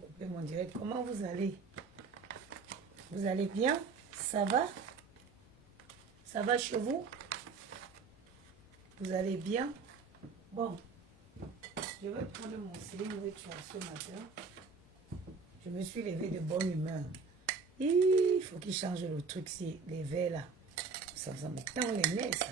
couper mon direct. Comment vous allez? Vous allez bien? Ça va? Ça va chez vous? Vous allez bien? Bon, je vais prendre mon Slim Ritual ce matin. Je me suis levée de bonne humeur. Il faut qu'il change le truc, si les verres là. Ça me tend les nerfs, ça.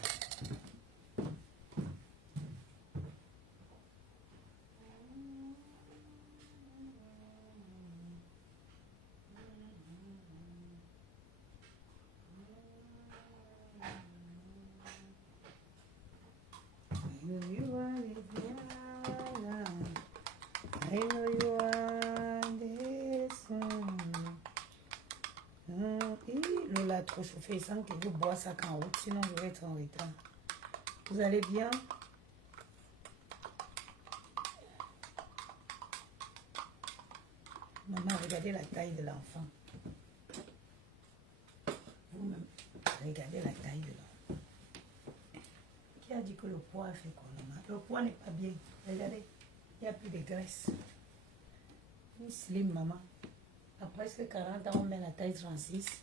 L'eau a trop chauffé sans que vous boissiez ça qu'en route, sinon je vais être en retard. Vous allez bien? Maman, regardez la taille de l'enfant. Vous-même, regardez la taille de l'enfant. Qui a dit que le poids fait quoi, maman? Le poids n'est pas bien. Regardez, il n'y a plus de graisse. Une slim, maman. À presque 40 ans, on met la taille 36.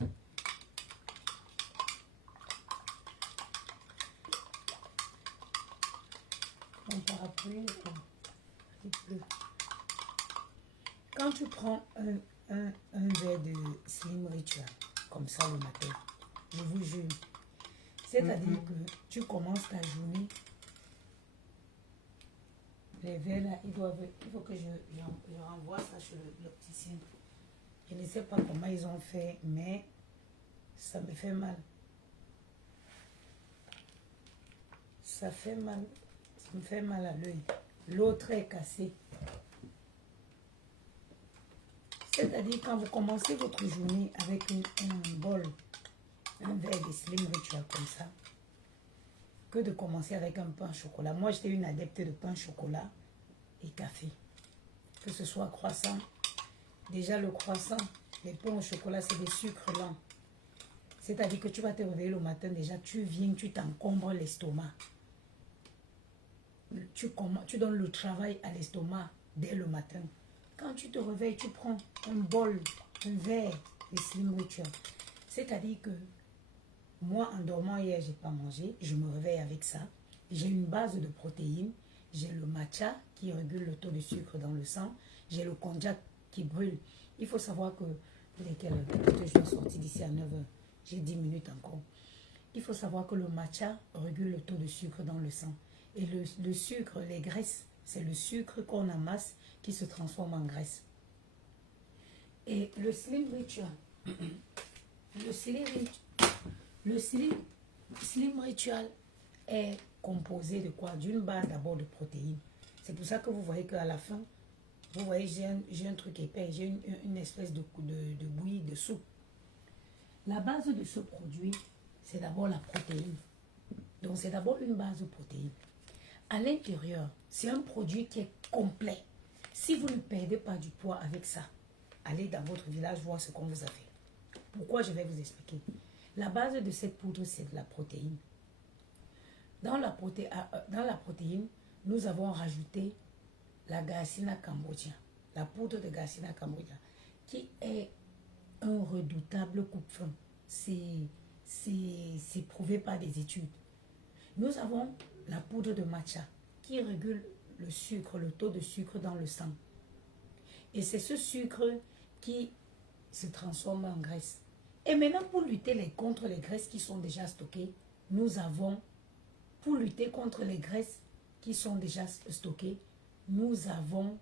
Mon parapluie, il pleut. Quand tu prends un verre de Slim Ritual, comme ça le matin, je vous jure, c'est-à-dire que tu commences ta journée, les verres là, il faut que je renvoie ça chez l'opticien. Je ne sais pas comment ils ont fait, mais ça me fait mal. Ça fait mal. Ça me fait mal à l'œil. L'autre est cassée. C'est-à-dire quand vous commencez votre journée avec un bol, un verre de Slim Ritual comme ça, que de commencer avec un pain au chocolat. Moi, j'étais une adepte de pain au chocolat et café. Que ce soit croissant. Déjà, le croissant, les pains au chocolat, c'est des sucres lents. C'est-à-dire que tu vas te réveiller le matin, déjà, tu viens, tu t'encombres l'estomac. Tu donnes le travail à l'estomac dès le matin. Quand tu te réveilles, tu prends un bol, un verre de Slim Ritual. C'est-à-dire que moi, en dormant hier, je n'ai pas mangé. Je me réveille avec ça. J'ai une base de protéines. J'ai le matcha qui régule le taux de sucre dans le sang. J'ai le konjac qui brûle. Il faut savoir que, je vais sortir d'ici à 9 h. J'ai 10 minutes encore. Il faut savoir que le matcha régule le taux de sucre dans le sang. Et le sucre, les graisses, c'est le sucre qu'on amasse qui se transforme en graisse. Et le Slim Ritual, le Slim Ritual est composé de quoi? D'une base d'abord de protéines. C'est pour ça que vous voyez qu'à la fin, vous voyez, j'ai un truc épais, j'ai une espèce de bouillie de soupe. La base de ce produit, c'est d'abord la protéine. Donc, c'est d'abord une base de protéines. À l'intérieur, c'est un produit qui est complet. Si vous ne perdez pas du poids avec ça, allez dans votre village voir ce qu'on vous a fait. Pourquoi? Je vais vous expliquer. La base de cette poudre, c'est de la protéine. Dans la protéine, nous avons rajouté la Garcinia cambodgia, la poudre de Garcinia cambodgia, qui est un redoutable coupe-faim. C'est prouvé par des études. Nous avons la poudre de matcha qui régule le sucre, le taux de sucre dans le sang. Et c'est ce sucre qui se transforme en graisse. Et maintenant, pour lutter contre les graisses qui sont déjà stockées, nous avons, pour lutter contre les graisses qui sont déjà stockées, nous avons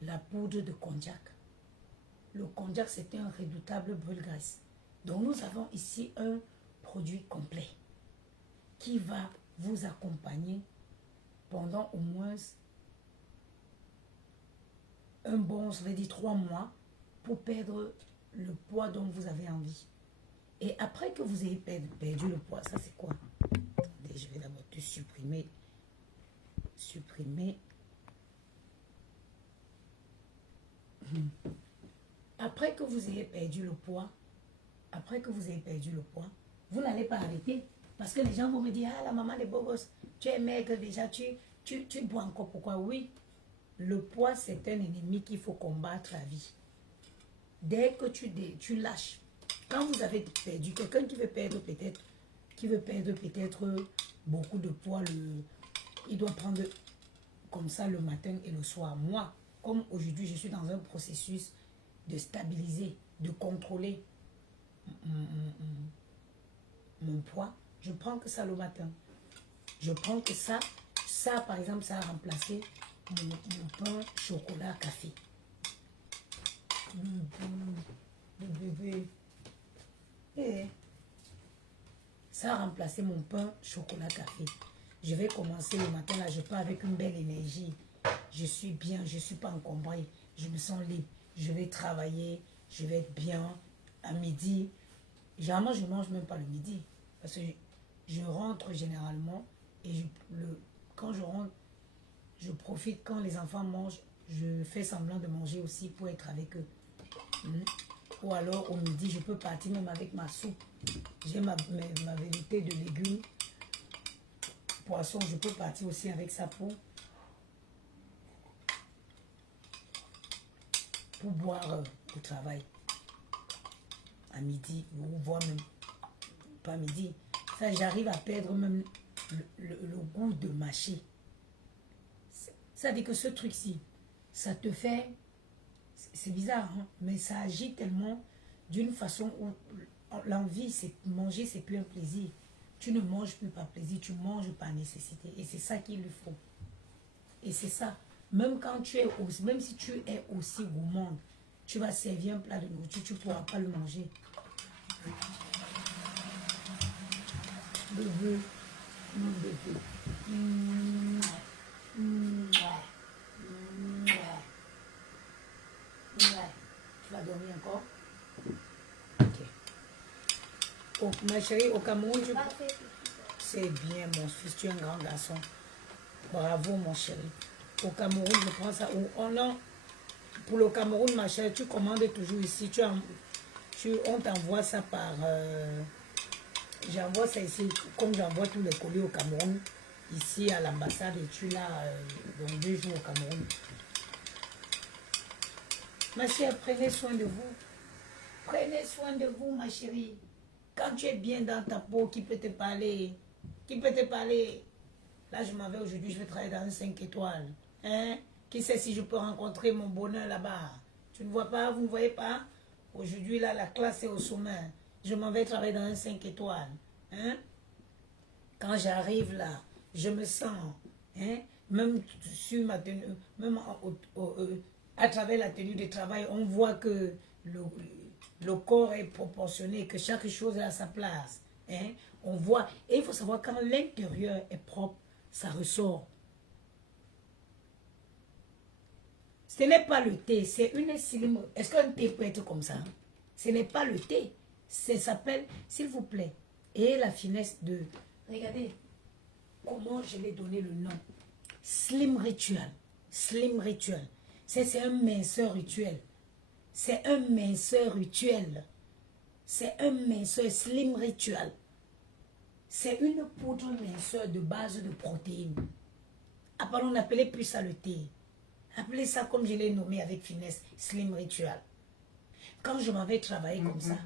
la poudre de konjac. Le konjac, c'est un redoutable brûle-graisse. Donc, nous avons ici un produit complet qui va vous accompagner pendant au moins un bon, je vais dire 3 mois, pour perdre le poids dont vous avez envie. Et après que vous ayez perdu le poids, ça c'est quoi? Attendez, je vais d'abord te supprimer. Après que vous ayez perdu le poids, vous n'allez pas arrêter. Parce que les gens vont me dire, ah, la maman des bobos, tu es maigre déjà, tu bois encore. Pourquoi? Oui, Le poids, c'est un ennemi qu'il faut combattre à vie. Dès que tu lâches, quand vous avez perdu, quelqu'un qui veut perdre peut-être beaucoup de poids, il doit prendre comme ça le matin et le soir. Moi, comme aujourd'hui, je suis dans un processus de stabiliser, de contrôler mon poids, je prends que ça le matin. Je prends que ça par exemple, ça a remplacé mon pain, chocolat, café. Le bébé. Ça a remplacé mon pain, chocolat, café. Je vais commencer le matin, là, je pars avec une belle énergie. Je suis bien, je ne suis pas encombrée. Je me sens libre. Je vais travailler, je vais être bien. À midi, généralement, je ne mange même pas le midi. Parce que je rentre généralement et quand je rentre, je profite quand les enfants mangent. Je fais semblant de manger aussi pour être avec eux. Ou alors au midi, je peux partir même avec ma soupe. J'ai ma vérité de légumes. Poisson, je peux partir aussi avec ça pour boire au travail. À midi, ou voire même pas midi. Ça, j'arrive à perdre même le goût de mâcher. Ça dit que ce truc-ci, ça te fait... C'est bizarre, hein? Mais ça agit tellement d'une façon où l'envie, c'est manger, c'est plus un plaisir. Tu ne manges plus par plaisir, tu manges par nécessité. Et c'est ça qu'il lui faut. Et c'est ça. Même si tu es aussi gourmand, tu vas servir un plat de nourriture, tu ne pourras pas le manger. Bébé, mon bébé. Tu vas dormir encore? Ok. Oh, ma chérie, au Cameroun, c'est bien, mon fils, tu es un grand garçon. Bravo, mon chéri. Au Cameroun, je prends ça. Pour le Cameroun, ma chérie, tu commandes toujours ici. On t'envoie ça par... j'envoie ça ici, comme j'envoie tous les colis au Cameroun, ici à l'ambassade, et tu l'as dans 2 jours au Cameroun. Ma chère, prenez soin de vous. Prenez soin de vous, ma chérie. Quand tu es bien dans ta peau, qui peut te parler? Qui peut te parler? Là, je m'en vais aujourd'hui, je vais travailler dans un 5 étoiles. Hein? Qui sait si je peux rencontrer mon bonheur là-bas? Tu ne vois pas, vous ne voyez pas? Aujourd'hui, là, la classe est au sommet. Je m'en vais travailler dans un 5 étoiles. Hein? Quand j'arrive là, je me sens, hein? Même sur ma tenue, même à travers la tenue de travail, on voit que le corps est proportionné, que chaque chose est à sa place. Hein? On voit, et il faut savoir quand l'intérieur est propre, ça ressort. Ce n'est pas le thé, c'est une slim. Est-ce qu'un thé peut être comme ça? Ce n'est pas le thé. Ça s'appelle, s'il vous plaît, et la finesse de... Regardez comment je l'ai donné le nom. Slim Ritual. Slim Ritual. C'est un minceur rituel. C'est un minceur rituel. C'est un minceur Slim Ritual. C'est une poudre minceur de base de protéines. Après, on n'appelait plus ça le thé. Appelez ça comme je l'ai nommé avec finesse, Slim Ritual. Quand je m'en vais travailler comme ça,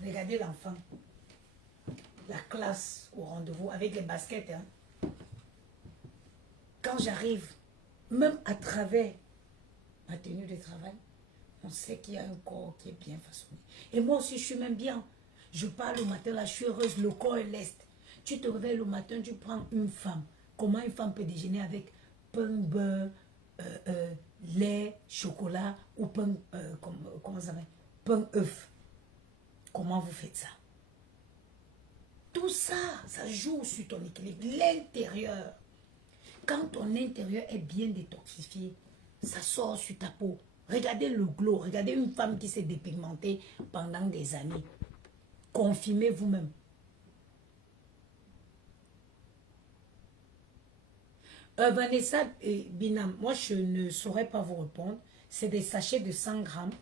regardez l'enfant, la classe au rendez-vous avec les baskets. Hein. Quand j'arrive, même à travers ma tenue de travail, on sait qu'il y a un corps qui est bien façonné. Et moi aussi, je suis même bien. Je pars le matin, là, je suis heureuse, le corps est leste. Tu te réveilles le matin, tu prends une femme. Comment une femme peut déjeuner avec pain, beurre, lait, chocolat ou pain, comment ça s'appelle? Pain, œuf. Comment vous faites ça? Tout ça, ça joue sur ton équilibre. L'intérieur. Quand ton intérieur est bien détoxifié, ça sort sur ta peau. Regardez le glow. Regardez une femme qui s'est dépigmentée pendant des années. Confirmez vous-même. Vanessa et Binam, moi je ne saurais pas vous répondre. C'est des sachets de 100 grammes.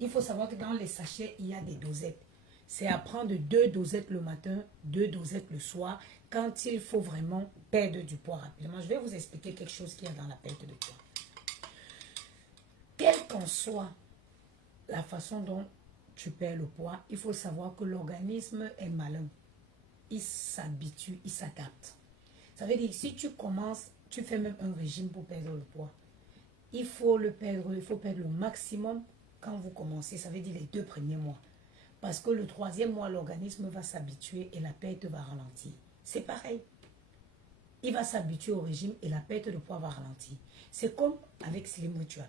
Il faut savoir que dans les sachets, il y a des dosettes. C'est à prendre 2 dosettes le matin, 2 dosettes le soir, quand il faut vraiment perdre du poids rapidement. Je vais vous expliquer quelque chose qu'il y a dans la perte de poids. qu'en soit la façon dont tu perds le poids, il faut savoir que l'organisme est malin. Il s'habitue, il s'adapte. Ça veut dire, si tu commences, tu fais même un régime pour perdre le poids. Il faut perdre le maximum quand vous commencez. Ça veut dire les 2 premiers mois. Parce que le 3e mois, l'organisme va s'habituer et la perte va ralentir. C'est pareil. Il va s'habituer au régime et la perte de poids va ralentir. C'est comme avec Slim Ritual.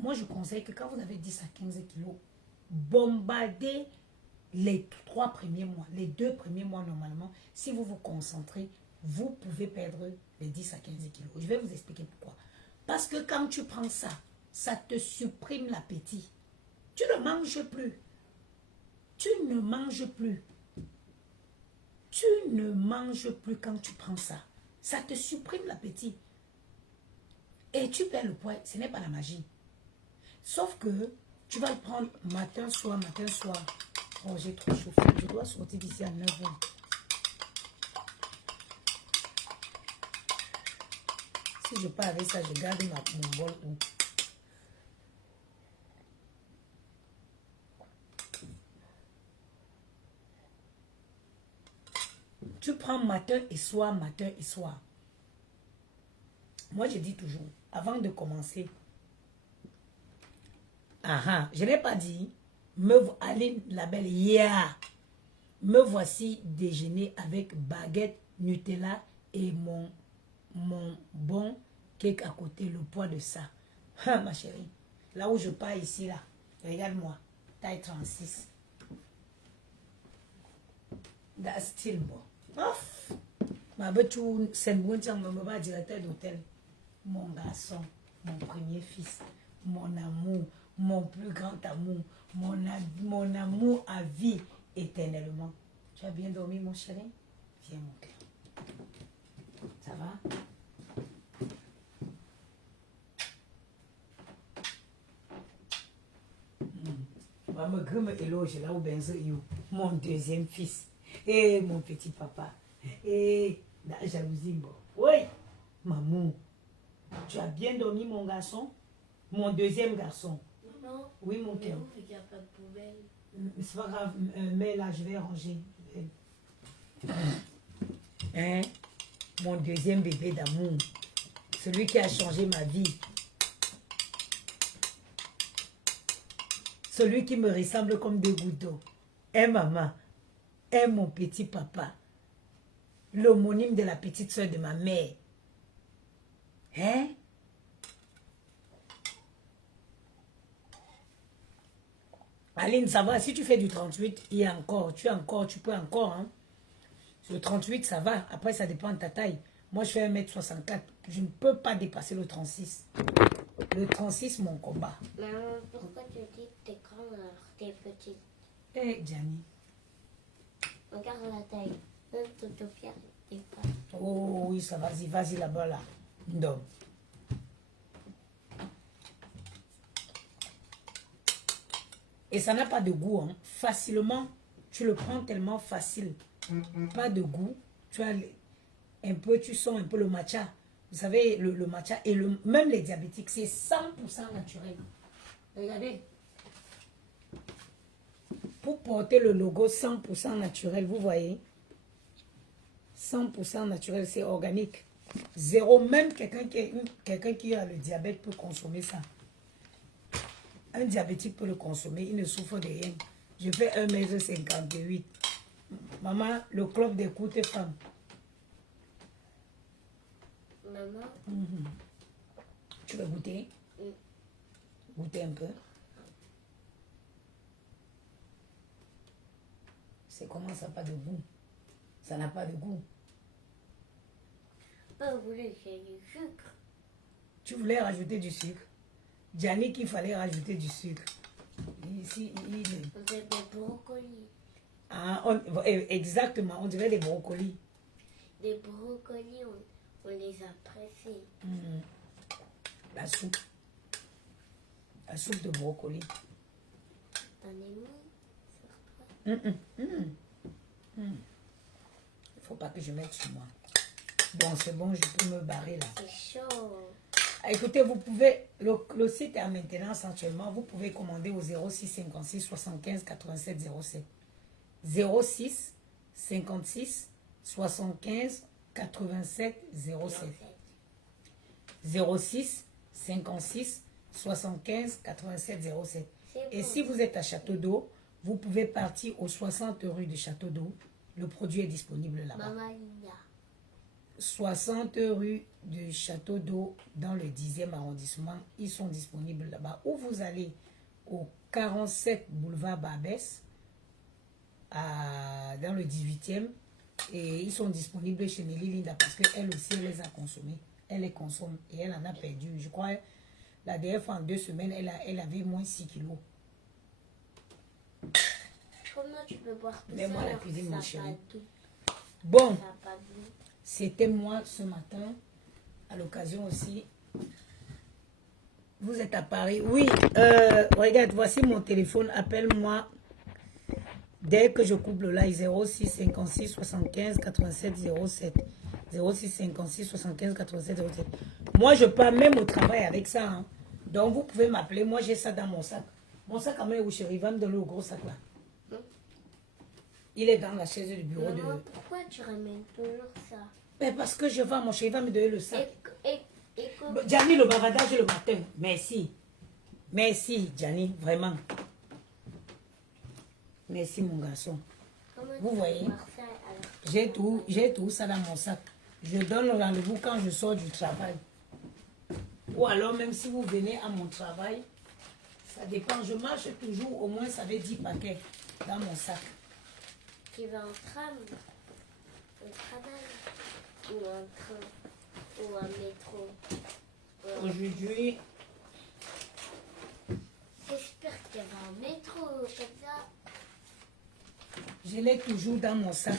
Moi, je conseille que quand vous avez 10 à 15 kilos, bombardez les 3 premiers mois, les 2 premiers mois normalement. Si vous vous concentrez, vous pouvez perdre les 10 à 15 kilos. Je vais vous expliquer pourquoi. Parce que quand tu prends ça, ça te supprime l'appétit. Tu ne manges plus. Tu ne manges plus. Tu ne manges plus quand tu prends ça. Ça te supprime l'appétit. Et tu perds le poids. Ce n'est pas la magie. Sauf que tu vas le prendre matin, soir, matin, soir. Oh, j'ai trop chauffé. Je dois sortir d'ici à 9 h. Si je pars avec ça, je garde mon bol où? Tu prends matin et soir, matin et soir. Moi, je dis toujours, avant de commencer, je n'ai pas dit, Aline la belle, me voici déjeuner avec baguette, Nutella et mon bon cake à côté, le poids de ça. Ma chérie, là où je pars ici, là, regarde-moi, taille 36. That's still bon. Off. Ma bêtou, c'est bon, me va directeur d'hôtel. Mon garçon, mon premier fils, mon amour, mon plus grand amour, mon amour à vie éternellement. Tu as bien dormi, mon chéri? Viens, mon cœur. Ça va? Me grimme éloge là où benzo you, mon 2e fils. Et mon petit papa. Et la jalousie, bon. Oui, maman. Tu as bien dormi, mon garçon? Mon 2e garçon. Non. Oui, mon cœur. Il n'y a pas de poubelle. C'est pas grave, mais là, je vais ranger. Hein? Mon 2e bébé d'amour. Celui qui a changé ma vie. Celui qui me ressemble comme des gouttes d'eau. Maman. Mon petit papa. L'homonyme de la petite soeur de ma mère. Hein? Aline, ça va. Si tu fais du 38, il y a encore. Tu peux encore. Hein? Le 38, ça va. Après, ça dépend de ta taille. Moi, je fais 1m64. Je ne peux pas dépasser le 36. Le 36, mon combat. Maman, pourquoi tu dis que t'es grande alors que t'es petite? Gianni. Regarde la taille. Même Totopia, t'es pas. Oh oui, ça vas-y là-bas là. Non. Et ça n'a pas de goût. Hein. Facilement, tu le prends tellement facile. Pas de goût. Tu as un peu, tu sens un peu le matcha. Vous savez, le matcha et même les diabétiques, c'est 100% naturel. Regardez. Pour porter le logo 100% naturel, vous voyez. 100% naturel, c'est organique. Zéro, même quelqu'un qui a le diabète peut consommer ça. Un diabétique peut le consommer, il ne souffre de rien. Je fais 1,58 m. Maman, le club des courtes femmes. Maman. Tu veux goûter? Goûter un peu. C'est comment ça n'a pas de goût? Ça n'a pas de goût. Vous voulez que j'ai du sucre? Tu voulais rajouter du sucre? Gianni qu'il fallait rajouter du sucre. Ici, il est... On dirait des brocolis. Ah, exactement, on dirait des brocolis. Des brocolis, on les a pressés. La soupe. La soupe de brocoli. T'en es mis sur toi? Il ne faut pas que je mette sur moi. Bon, c'est bon, je peux me barrer là. C'est chaud. Écoutez, vous pouvez, le site est en maintenance actuellement, vous pouvez commander au 06 56 75 87 07. 06 56 75 87 07. 06 56 75 87 07. Et si vous êtes à Château d'Eau, vous pouvez partir au 60 rue de Château d'Eau. Le produit est disponible là-bas. 60 rue du Château d'Eau dans le 10e arrondissement. Ils sont disponibles là-bas. Ou vous allez au 47 boulevard Barbès dans le 18e. Et ils sont disponibles chez Nelly Linda parce qu'elle aussi, elle les a consommés. Elle les consomme et elle en a perdu. Je crois la dernière fois en 2 semaines, elle avait moins 6 kilos. Comment tu peux boire tout mais ça moi, la alors cuisine, que mon ça chéri. a pas tout. Bon, Ça a pas de goût. c'était moi ce matin. À l'occasion aussi. Vous êtes à Paris. Oui, regarde, voici mon téléphone. Appelle-moi dès que je coupe le live. 06 56 75 87 07. 06 56 75 87 07. Moi, je pars même au travail avec ça. Hein. Donc, vous pouvez m'appeler. Moi, j'ai ça dans mon sac. Mon sac à main où chérie, va me donner le gros sac là. Il est dans la chaise du bureau de... Pourquoi tu ramènes toujours ça? Mais parce que je vais, mon chéri, il va me donner le sac. Et Gianni, le bavardage le matin. Merci. Merci, Gianni, vraiment. Merci, mon garçon. Vous voyez, j'ai tout ça dans mon sac. Je donne le rendez-vous quand je sors du travail. Ou alors, même si vous venez à mon travail, ça dépend. Je marche toujours, au moins, ça fait 10 paquets dans mon sac. Tu vas en tram, au travail, ou en train, ou en métro. Aujourd'hui, J'espère que tu vas en métro, comme ça. je l'ai toujours dans mon sac.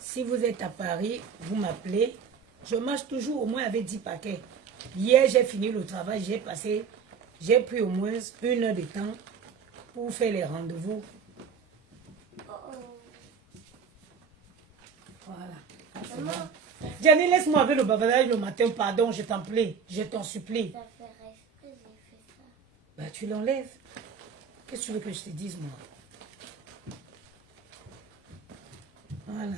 Si vous êtes à Paris, vous m'appelez. Je marche toujours au moins avec 10 paquets. Hier, j'ai fini le travail, j'ai pris au moins 1 heure de temps pour faire les rendez-vous. Voilà. Maman, Gianni, laisse-moi avec le bavardage le matin, pardon, je t'en prie, je t'en supplie. ça fait exprès, j'ai fait ça. Bah, tu l'enlèves. Qu'est-ce que tu veux que je te dise, moi? Voilà.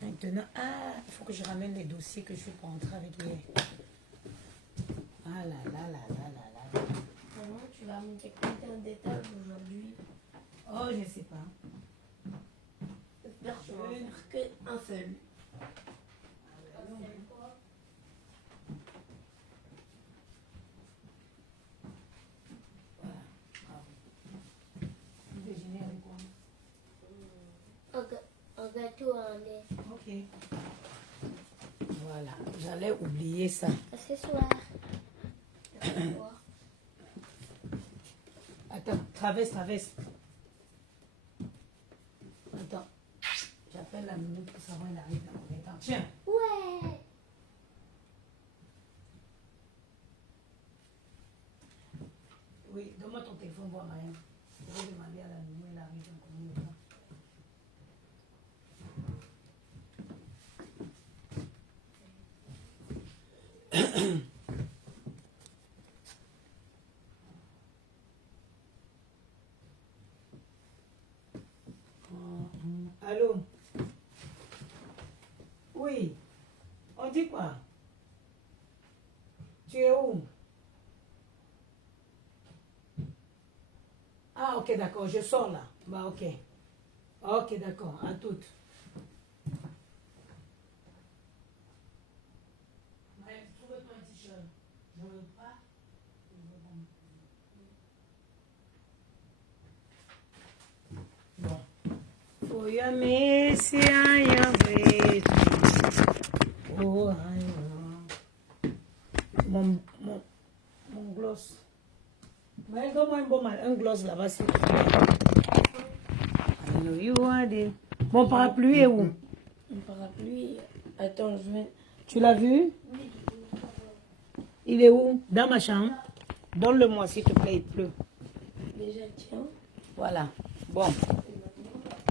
Maintenant, il faut que je ramène les dossiers que je suis pas entrée avec hier. Ah là là là là là là. Maman, tu vas me dire combien d'étages aujourd'hui? Oh, je sais pas. J'espère que tu vas en faire qu'un seul. Voilà. Vous déjeunez avec quoi? Un gâteau en lait. Ok. Voilà, j'allais oublier ça. Ce soir. Attends, traverse. Attends, j'appelle la minute pour savoir elle arrive dans combien de temps. Tiens. Ouais. Oui, donne-moi ton téléphone, voir Marianne. Je vais demander à la minute, elle arrive dans combien de temps. Allô? Oui. On dit quoi? Tu es où? Ah, ok, d'accord, je sors là. Bah, ok. Ok, d'accord, à toutes. Ouais, trouve-toi un t-shirt. Je veux pas. Bon. For your mercy I am grateful. Oh, I am. Mon gloss. Mais donne-moi un gloss là-bas, s'il te plaît. I know you are there. Mon parapluie est où? Un parapluie. Attends, je vais. Tu l'as vu? Il est où? Dans ma chambre. Donne-le-moi, s'il te plaît, il pleut. Déjà, tiens. Voilà. Bon.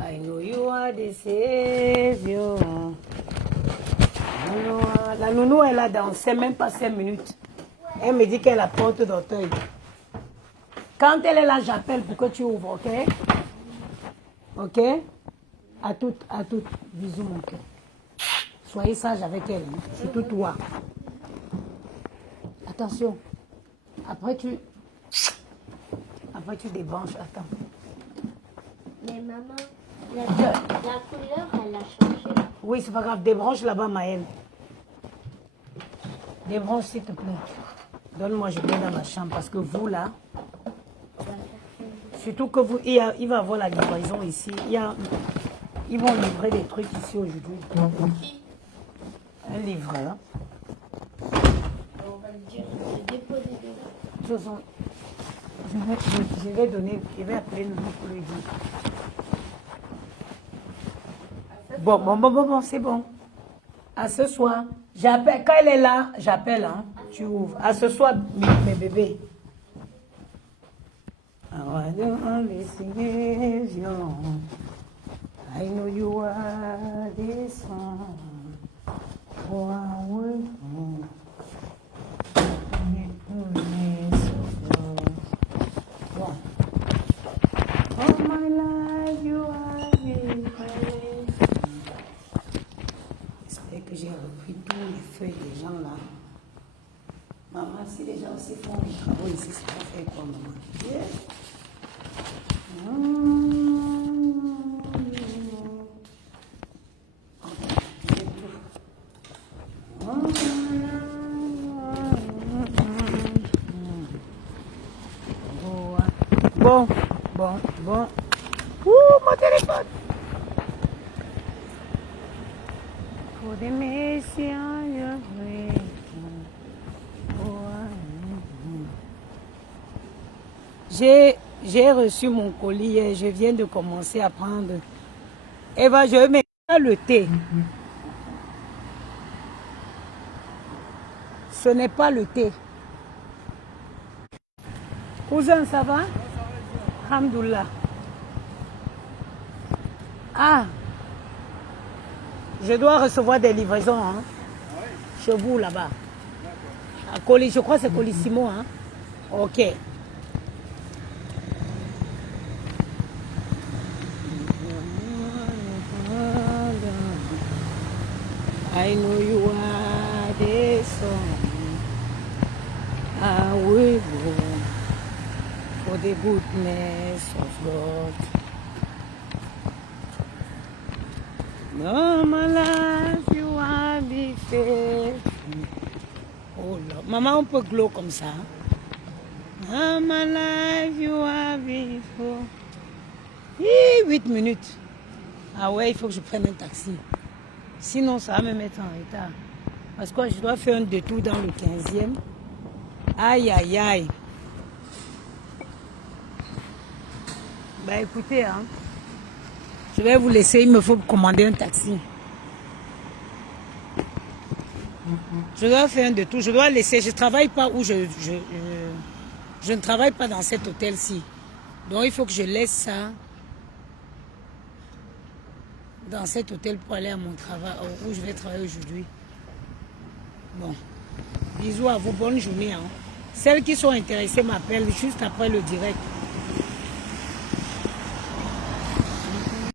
I know you are the Savior. Alors, la nounou est là dans même pas 5 minutes. Elle me dit qu'elle apporte d'Auteuil. Quand elle est là, j'appelle pour que tu ouvres, ok? Ok? À toutes. Bisous, mon cœur. Soyez sage avec elle, hein. Surtout toi. Attention. Après, tu débranches. Attends. Mais maman, la couleur, elle a changé. Oui, c'est pas grave. Débranche là-bas, Maëlle. Débranche, s'il te plaît. Donne-moi, je viens dans ma chambre. Parce que vous, là... Surtout que vous... Il va avoir la livraison ici. Ils vont livrer des trucs ici aujourd'hui. Un livreur. On va le dire, je vais déposer dedans. Je vais appeler nous pour lui dire. Bon, c'est bon. À ce soir, j'appelle. Quand elle est là, j'appelle, hein. Tu ouvres. À ce soir, mes bébés. I know you are this one. Oh, I will home. All my life you are been J'espère que j'ai repris tous les feuilles des gens là. Maman, si les gens aussi font les travaux ici, c'est pas fait quoi, maman. Yeah. Bon. Ouh, mon téléphone. Pour des messieurs, j'ai reçu mon colis et je viens de commencer à prendre. Eva, je mets le thé. Ce n'est pas le thé. Cousin, ça va? Alhamdoulilah. Ah, je dois recevoir des livraisons, hein, chez vous là-bas. À Colis, je crois que c'est Colissimo, hein. Ok. I know you are the song. I will go for the goodness of God. No, my life, you are the faithful. Oh Lord. Maman, on peut glow comme ça. No, my life, you are faithful. 8 minutes. Ah ouais, il faut que je prenne un taxi. Sinon, ça va me mettre en retard. Parce que je dois faire un détour dans le 15e. Aïe. Bah écoutez, hein. Je vais vous laisser, il me faut commander un taxi. Je dois faire un détour, je dois laisser, je ne travaille pas où je ne travaille pas dans cet hôtel-ci. Donc il faut que je laisse ça dans cet hôtel pour aller à mon travail, où je vais travailler aujourd'hui. Bon, bisous à vous, bonne journée. Hein. Celles qui sont intéressées m'appellent juste après le direct.